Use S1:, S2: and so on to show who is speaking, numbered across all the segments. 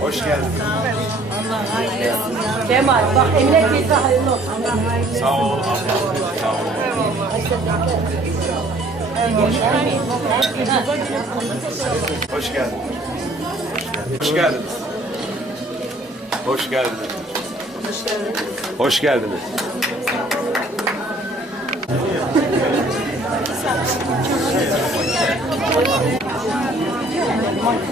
S1: Hoş geldin.
S2: Kemal bak emniyet teyze hayırlı olsun.
S1: Sağ ol. Sağ ol. Hoş geldin. Hoş geldiniz. Hoş geldiniz. Hoş geldiniz.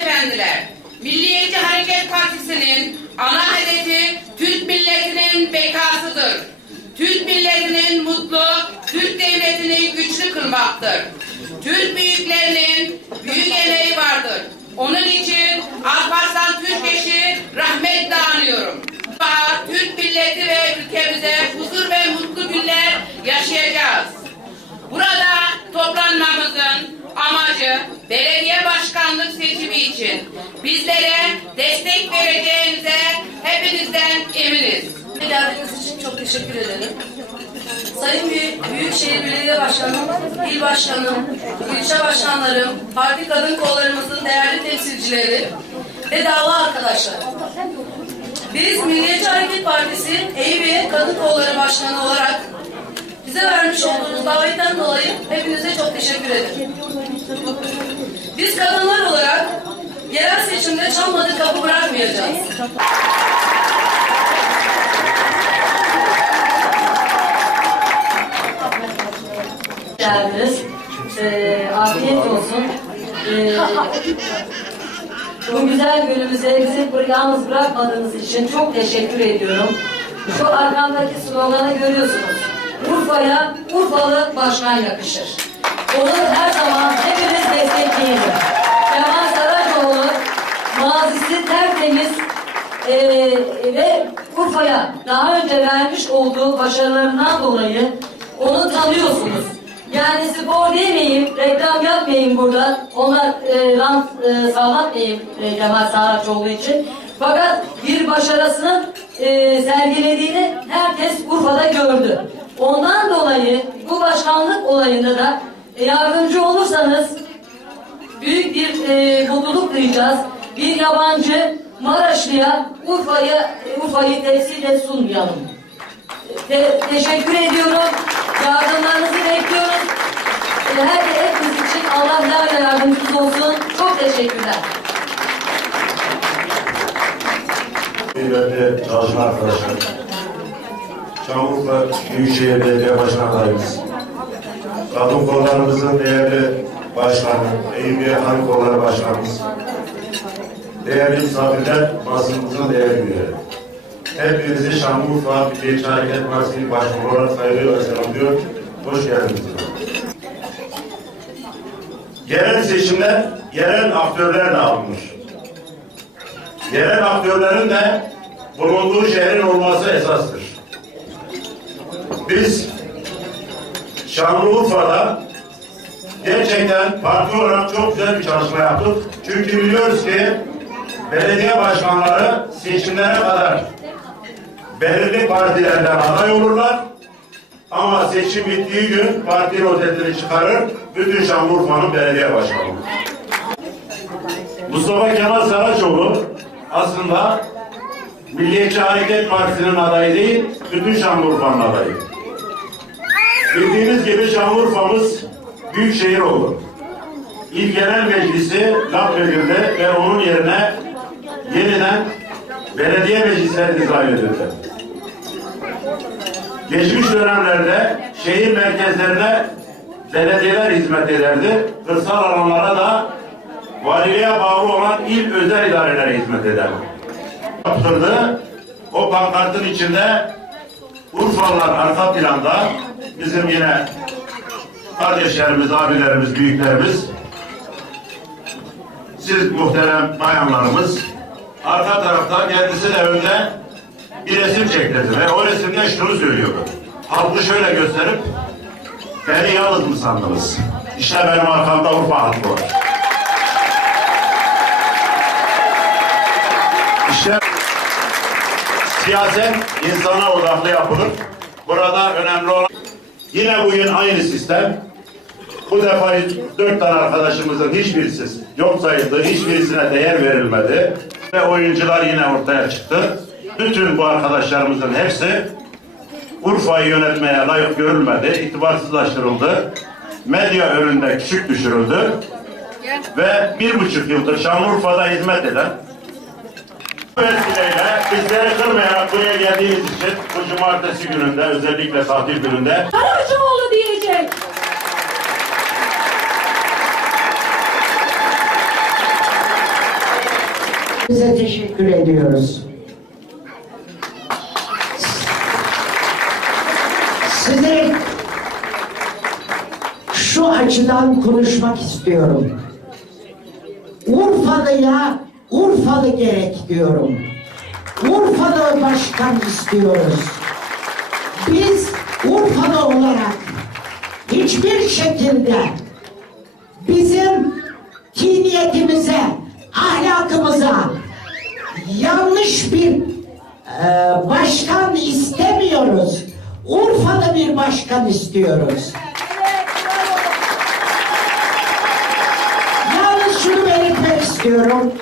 S3: Efendiler, Milliyetçi Hareket Partisi'nin ana hedefi Türk milletinin bekasıdır. Türk milletinin mutlu, Türk devletini kılmaktır. Türk büyüklerinin büyük emeği vardır. Onun için Alparslan Türkeş'i rahmetle anıyorum. Türk milleti ve ülkemize huzur ve mutlu günler yaşayacağız. Burada toplanmamızın amacı belediye başkanlık seçimi için bizlere destek vereceğinize hepinizden eminiz.
S4: Geldiğiniz için çok teşekkür ederim. Sayın Büyük, Büyükşehir Belediye Başkanım, İl Başkanım, ilçe başkanlarım, parti kadın kollarımızın değerli temsilcileri ve dava arkadaşlar. Biz Milliyetçi Hareket Partisi Eyüpiye Kadın Kolları Başkanı olarak bize vermiş olduğunuz davetten dolayı hepinize çok teşekkür ederim. Biz kadınlar olarak yerel seçimde çalmadık kapı bırakmayacağız. Geldiniz. Ee, afiyet olsun. Ee, bu güzel günümüze bizi yalnız bırakmadığınız için çok teşekkür ediyorum. Şu arkamdaki sloganı görüyorsunuz. Urfa'ya Urfalı başkan yakışır. Onu her zaman hepimiz destekleyelim. Kemal Saracoğlu mazisi tertemiz ee, ve Urfa'ya daha önce vermiş olduğu başarılarından dolayı onu tanıyorsunuz. Yani spor demeyeyim, reklam yapmayayım burada. Onlar e, rant e, sağlatmayayım e, Kemal Saraçoğlu için. Fakat bir başarısını e, sergilediğini herkes Urfa'da gördü. Ondan dolayı bu başkanlık olayında da yardımcı olursanız büyük bir e, mutluluk duyacağız. Bir yabancı Maraşlı'ya Urfa'yı Urfa'yı temsil sunmayalım. Te- teşekkür ediyorum. Yardımlarınızı bekliyoruz. E, Her hepiniz için Allah daima yardımcınız olsun. Çok teşekkürler.
S5: Kıymetli çalışma arkadaşlar, Çamlıca Büyükşehir Belediye Başkanlarımız, kadın kollarımızın değerli başkanı, Eyüpiye Kadın Kolları Başkanımız, değerli misafirler, basınımızın değerli üyeleri. Hepinizi Şanlıurfa Milliyetçi Hareket Partisi Başkanı olarak saygıyla selamlıyor. Hoş geldiniz. Yerel seçimler, yerel aktörlerle alınmış. Yerel aktörlerin de bulunduğu şehrin olması esastır. Biz Şanlıurfa'da gerçekten parti olarak çok güzel bir çalışma yaptık. Çünkü biliyoruz ki belediye başkanları seçimlere kadar belirli partilerden aday olurlar. Ama seçim bittiği gün parti rozetini çıkarır, bütün Şanlıurfa'nın belediye başkanı olur. Mustafa Kemal Saraçoğlu aslında Milliyetçi Hareket Partisi'nin adayı değil, bütün Şanlıurfa'nın adayı. Bildiğiniz gibi Şanlıurfa'mız büyük şehir oldu. İl Genel Meclisi edildi ve onun yerine yeniden belediye meclisleri dizayn edildi. Geçmiş dönemlerde şehir merkezlerine belediyeler hizmet ederdi. Kırsal alanlara da valiliğe bağlı olan il özel idareleri hizmet eder. Yaptırdı. O pankartın içinde Urfalılar arka planda bizim yine kardeşlerimiz, abilerimiz, büyüklerimiz siz muhterem bayanlarımız arka tarafta kendisi de önde bir resim çektirdi ve o resimde şunu söylüyordu. Halkı şöyle gösterip beni yalnız mı sandınız? İşte benim arkamda Urfa halkı var. İşte siyaset insana odaklı yapılır. Burada önemli olan yine bugün aynı sistem. Bu defa dört tane arkadaşımızın hiçbirisi yok sayıldı, hiçbirisine değer verilmedi. Ve oyuncular yine ortaya çıktı. Bütün bu arkadaşlarımızın hepsi Urfa'yı yönetmeye layık görülmedi, itibarsızlaştırıldı. Medya önünde küçük düşürüldü. Ve bir buçuk yıldır Şanlıurfa'da hizmet eden bu vesileyle bizleri kırmayarak buraya geldiğimiz için bu cumartesi gününde özellikle tatil gününde
S2: Karacaoğlu diyecek.
S6: Size teşekkür ediyoruz. Açıdan konuşmak istiyorum. Urfalı'ya Urfalı gerek diyorum. Urfalı başkan istiyoruz. Biz Urfalı olarak hiçbir şekilde bizim tiniyetimize, ahlakımıza yanlış bir e, başkan istemiyoruz. Urfalı bir başkan istiyoruz. Yalnız şunu belirtmek istiyorum.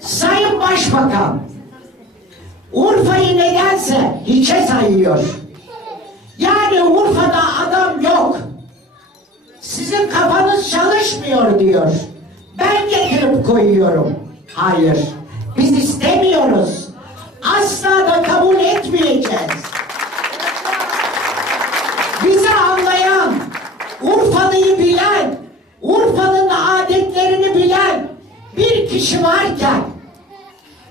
S6: Sayın Başbakan, Urfa'yı nedense hiçe sayıyor. Yani Urfa'da adam yok. Sizin kafanız çalışmıyor diyor. Ben getirip koyuyorum. Hayır. Biz istemiyoruz. Asla da kabul etmeyeceğiz. Kişi varken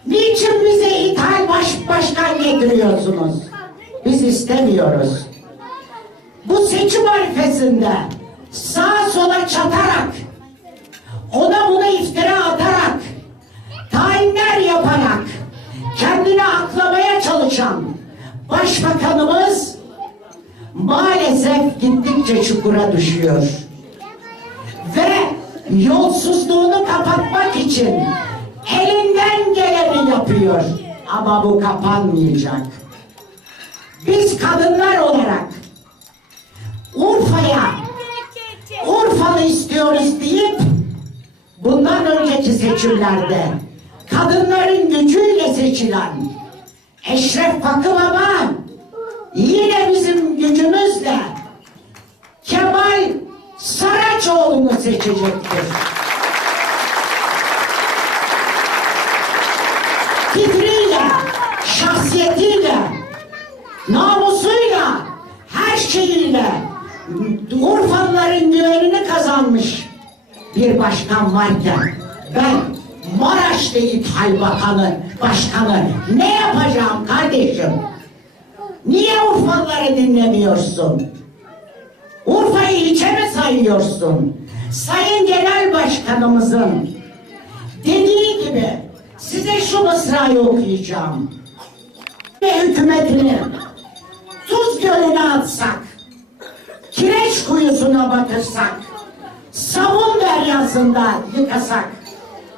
S6: niçin bize ithal baş, başkan getiriyorsunuz? Biz istemiyoruz bu seçim arifesinde sağa sola çatarak ona buna iftira atarak tayinler yaparak kendini aklamaya çalışan başbakanımız maalesef gittikçe çukura düşüyor. Yolsuzluğunu kapatmak için elinden geleni yapıyor. Ama bu kapanmayacak. Biz kadınlar olarak Urfa'ya Urfalı istiyoruz deyip bundan önceki seçimlerde kadınların gücüyle seçilen Eşref Bakıbaba yine bizim gücümüzle Kemal Saraçoğlu'nu seçecektir. Fikriyle, şahsiyetiyle, namusuyla, her şeyiyle Urfalıların güvenini kazanmış bir başkan varken ben Maraş'ta İthal Bakanı, Başkanı ne yapacağım kardeşim? Niye Urfalıları dinlemiyorsun? Urfa'yı hiçe mi sayıyorsun? Sayın Genel Başkanımızın dediği gibi size şu mısrayı okuyacağım. Ve hükümetini tuz gölüne atsak, kireç kuyusuna batırsak, savun deryasında yıkasak,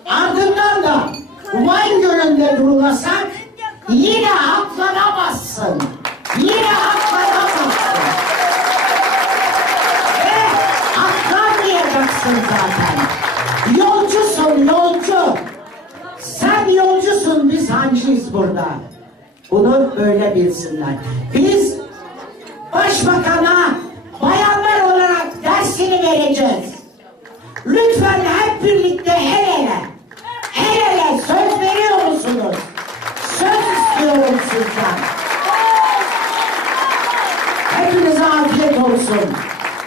S6: ardından da Van Gölü'nde durulasak, yine aklanamazsın. Yine aklanamazsın. Ve aklanmayacaksın zaten. Yolcusun yolcu. Sen yolcusun biz hanciyiz burada. Bunu böyle bilsinler. Biz başbakana bayanlar olarak dersini vereceğiz. Lütfen hep birlikte el ele. El ele söz veriyor musunuz? Söz istiyorum sizden. Hepinize afiyet olsun.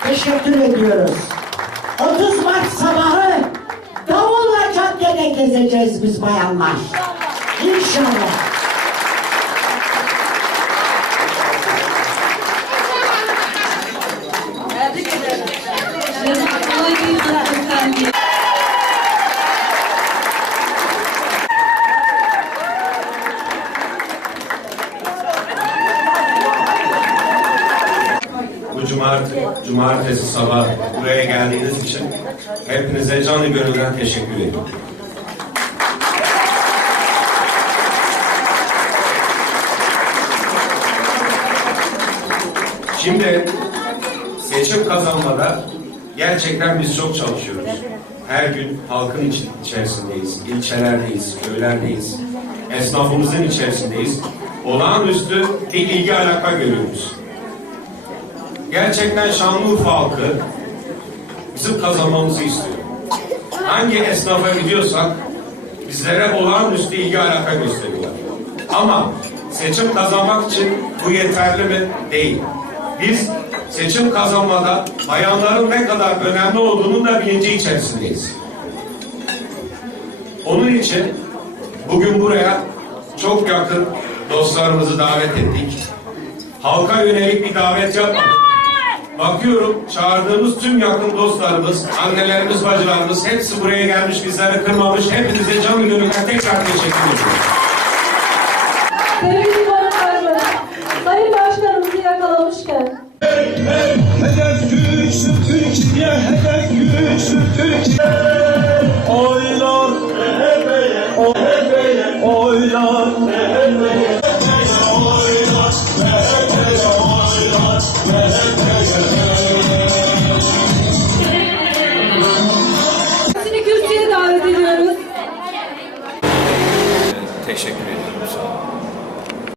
S6: Teşekkür ediyoruz. 30 Mart sabahı davulla caddede gezeceğiz biz bayanlar. İnşallah.
S7: Cumartesi sabah buraya geldiğiniz için hepinize canı gönülden teşekkür ediyorum. Şimdi seçim kazanmada gerçekten biz çok çalışıyoruz. Her gün halkın iç- içerisindeyiz, ilçelerdeyiz, köylerdeyiz, esnafımızın içerisindeyiz. Olağanüstü bir ilgi alaka görüyoruz. Gerçekten Şanlıurfa halkı bizim kazanmamızı istiyor. Hangi esnafa gidiyorsak bizlere olağanüstü ilgi alaka gösteriyorlar. Ama seçim kazanmak için bu yeterli mi? Değil. Biz seçim kazanmada bayanların ne kadar önemli olduğunun da bilinci içerisindeyiz. Onun için bugün buraya çok yakın dostlarımızı davet ettik. Halka yönelik bir davet yapmadık. Bakıyorum çağırdığımız tüm yakın dostlarımız, annelerimiz, bacılarımız hepsi buraya gelmiş, bizleri kırmamış. Hepinize canı gönülden tekrar teşekkür ediyorum.
S8: Sevgili konuklarımız, Sayın Başkanımızı yakalamışken
S9: Hedef güçlü Türkiye, hedef güçlü Türkiye.